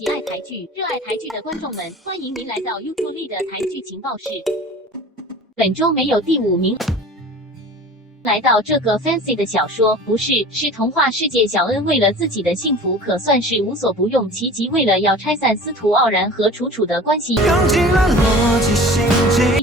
喜爱台剧、热爱台剧的观众们，欢迎您来到 YouTube 的台剧情报室。本周没有第5名。来到这个 fancy 的小说，不是，是童话世界。小恩为了自己的幸福，可算是无所不用其极。为了要拆散司徒傲然和楚楚的关系，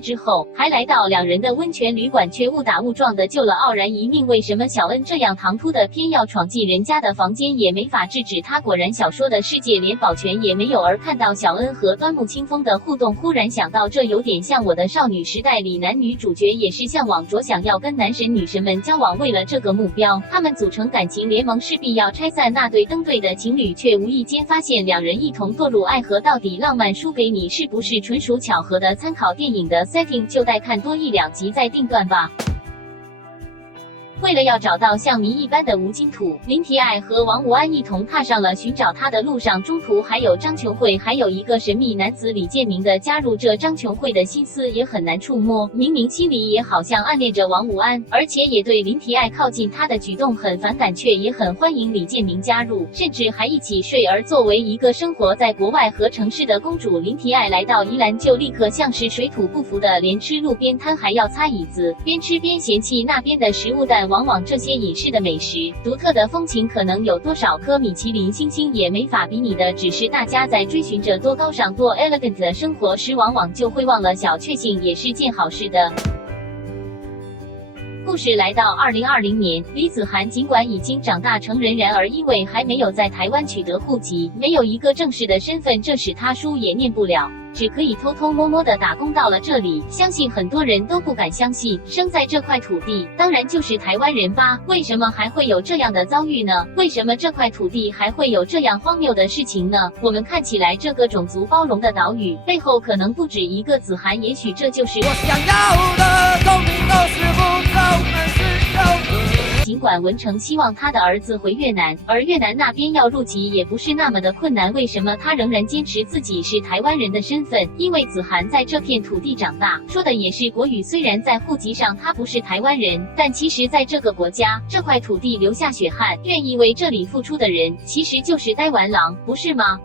之后还来到2人的温泉旅馆，却误打误撞的救了傲然一命。为什么小恩这样唐突的偏要闯进人家的房间，也没法制止他？果然小说的世界连保全也没有。而看到小恩和端木清风的互动，忽然想到这有点像我的少女时代里男女主角也是向往着想要跟男神女神们交往。为了这个目标，他们组成感情联盟，势必要拆散那对登对的情侣，却无意间发现2人一同堕入爱河。到底浪漫输给你是不是纯属巧合的参考电影的 setting， 就待看多1、2集再定断吧。为了要找到像谜一般的吴金土，林提爱和王无安一同踏上了寻找他的路上。中途还有张琼慧，还有一个神秘男子李建明的加入。这张琼慧的心思也很难触摸，明明心里也好像暗恋着王无安，而且也对林提爱靠近他的举动很反感，却也很欢迎李建明加入，甚至还一起睡。而作为一个生活在国外和城市的公主，林提爱来到宜兰就立刻像是水土不服的，连吃路边摊还要擦椅子，边吃边嫌弃那边的食物。但往往这些隐士的美食、独特的风情，可能有多少颗米其林星星也没法比拟的。只是大家在追寻着多高尚、多 elegant 的生活时，往往就会忘了小确幸也是件好事的。故事来到2020年，李子涵尽管已经长大成人，然而因为还没有在台湾取得户籍，没有一个正式的身份，这使他书也念不了，只可以偷偷摸摸的打工到了这里。相信很多人都不敢相信，生在这块土地当然就是台湾人吧？为什么还会有这样的遭遇呢？为什么这块土地还会有这样荒谬的事情呢？我们看起来这个种族包容的岛屿背后可能不止一个子涵，也许这就是我想要的，公平都是不够。尽管文成希望他的儿子回越南，而越南那边要入籍也不是那么的困难，为什么他仍然坚持自己是台湾人的身份？因为子涵在这片土地长大，说的也是国语。虽然在户籍上他不是台湾人，但其实在这个国家、这块土地留下血汗，愿意为这里付出的人，其实就是呆丸郎，不是吗？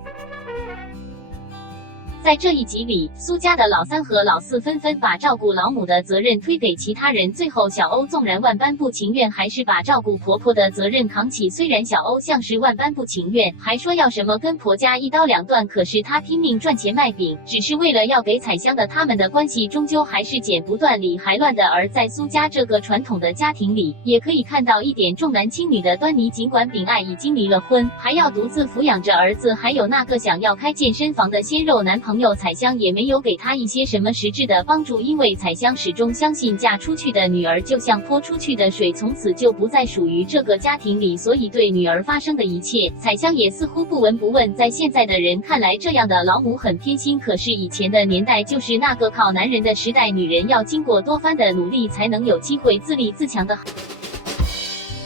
在这一集里，苏家的老3和老4纷纷把照顾老母的责任推给其他人，最后小欧纵然万般不情愿，还是把照顾婆婆的责任扛起。虽然小欧像是万般不情愿，还说要什么跟婆家一刀两断，可是他拼命赚钱卖饼，只是为了要给彩香的。他们的关系终究还是剪不断理还乱的。而在苏家这个传统的家庭里，也可以看到一点重男轻女的端倪。尽管秉爱已经离了婚，还要独自抚养着儿子，还有那个想要开健身房的鲜肉男朋友彩香，也没有给他一些什么实质的帮助。因为彩香始终相信嫁出去的女儿就像泼出去的水，从此就不再属于这个家庭里，所以对女儿发生的一切，彩香也似乎不闻不问。在现在的人看来，这样的老母很偏心，可是以前的年代就是那个靠男人的时代，女人要经过多番的努力才能有机会自立自强的。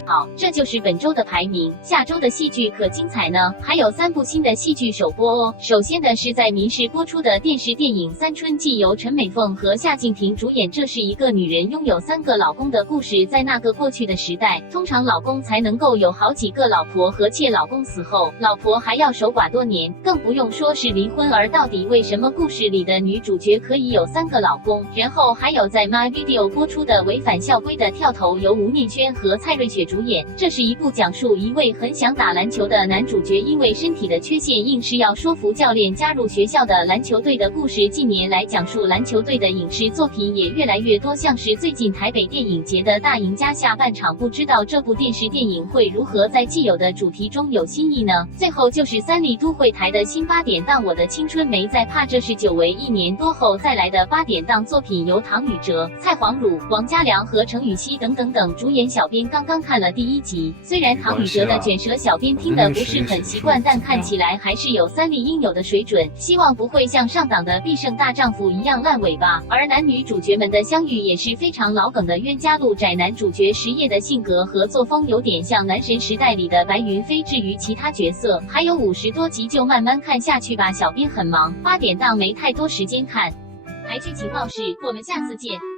好，这就是本周的排名。下周的戏剧可精彩呢，还有3部新的戏剧首播哦。首先的是在民视播出的电视电影《三春记》，由陈美凤和夏静婷主演。这是一个女人拥有3个老公的故事。在那个过去的时代，通常老公才能够有好几个老婆，和妾老公死后，老婆还要守寡多年，更不用说是离婚。而到底为什么故事里的女主角可以有3个老公？然后还有在 MyVideo 播出的《违反校规的跳投》，由吴念轩和蔡瑞雪主演。这是一部讲述一位很想打篮球的男主角，因为身体的缺陷，硬是要说服教练加入学校的篮球队的故事。近年来讲述篮球队的影视作品也越来越多，像是最近台北电影节的大赢家下半场，不知道这部电视电影会如何在既有的主题中有新意呢？最后就是三立都会台的新8点档《我的青春没在怕》，这是久违1年多后再来的8点档作品，由唐禹哲、蔡黄汝、王家良和程禹锡等主演。小编刚刚看了第1集，虽然唐禹哲的卷舌小编听得不是很习惯，但看起来还是有三立应有的水准，希望不会像上档的《必胜大丈夫》一样烂尾吧。而男女主角们的相遇也是非常老梗的冤家路窄，男主角石业的性格和作风有点像男神时代里的白云飞，至于其他角色，还有50多集就慢慢看下去吧，小编很忙，8点档没太多时间看。台剧情报室，我们下次见。